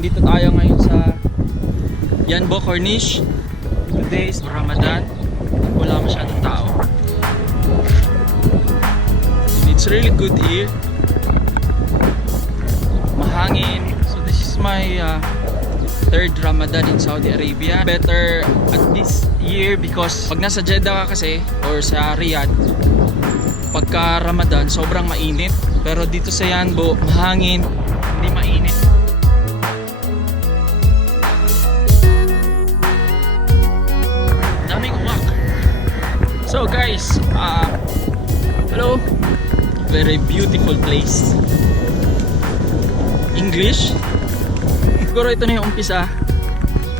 Dito tayo ngayon sa Yanbo Corniche. Today is Ramadan. Wala masyadong tao. And it's really good here. Mahangin. So this is my third Ramadan in Saudi Arabia. Better at this year because pag nasa Jeddah ka kasi or sa Riyadh, pagka Ramadan sobrang mainit. Pero dito sa Yanbo, mahangin, hindi mainit. Daming uwak. So guys, hello. Very beautiful place. English. Siguro ito na yung umpisa.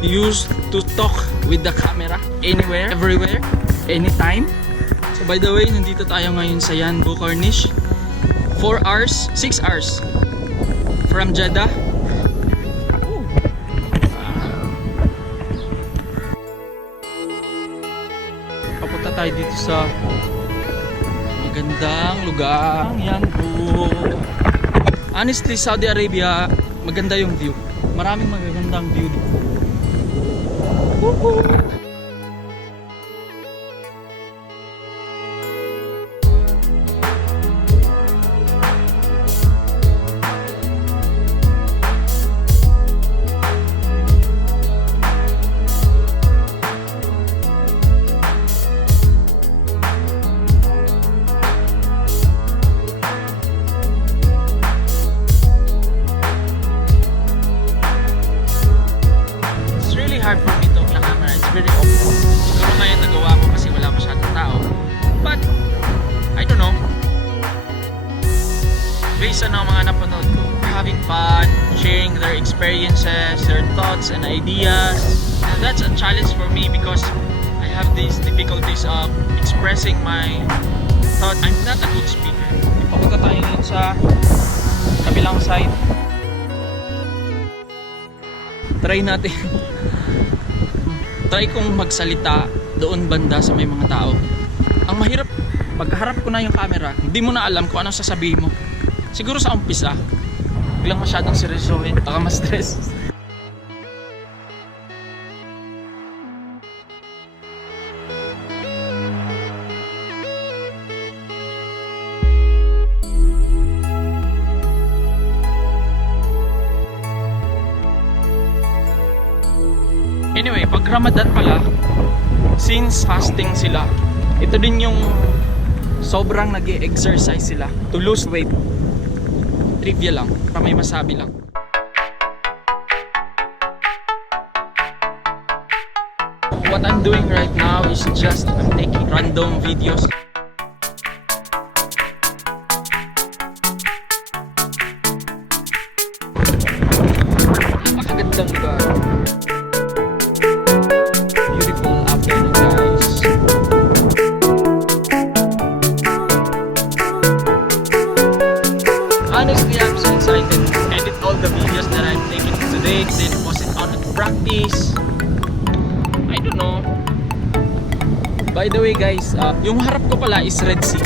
Used to talk with the camera anywhere, everywhere, anytime. So by the way, nandito tayo ngayon sa Yanbo Corniche. 4 hours, 6 hours from Jeddah. Papunta tayo dito sa magandang lugar, Yanbo. Honestly, Saudi Arabia, maganda yung view. Maraming magagandang view dito. Hard for me to off the camera. It's very open. Siguro ngayon nagawa ko kasi wala masyadong tao. But, I don't know. Based on ang mga napanood ko, they're having fun, sharing their experiences, their thoughts and ideas. And that's a challenge for me because I have these difficulties of expressing my thoughts. I'm not a good speaker. Papunta tayo ngayon sa kabilang side. Try natin. Try kong magsalita doon banda sa may mga tao. Ang mahirap, pagkaharap ko na yung camera, hindi mo na alam kung anong sasabihin mo. Siguro sa umpisa, biglang masyadong seryosohin, baka ma-stress. Anyway, pag Ramadan pala, since fasting sila, ito din yung sobrang nag-e-exercise sila to lose weight. Trivia lang, para may masabi lang. What I'm doing right now is just I'm taking random videos. Napakagandang lugar. Honestly, I'm so excited to edit all the videos that I'm taking today, then post it on practice. I don't know. By the way guys, yung harap ko pala is Red Sea.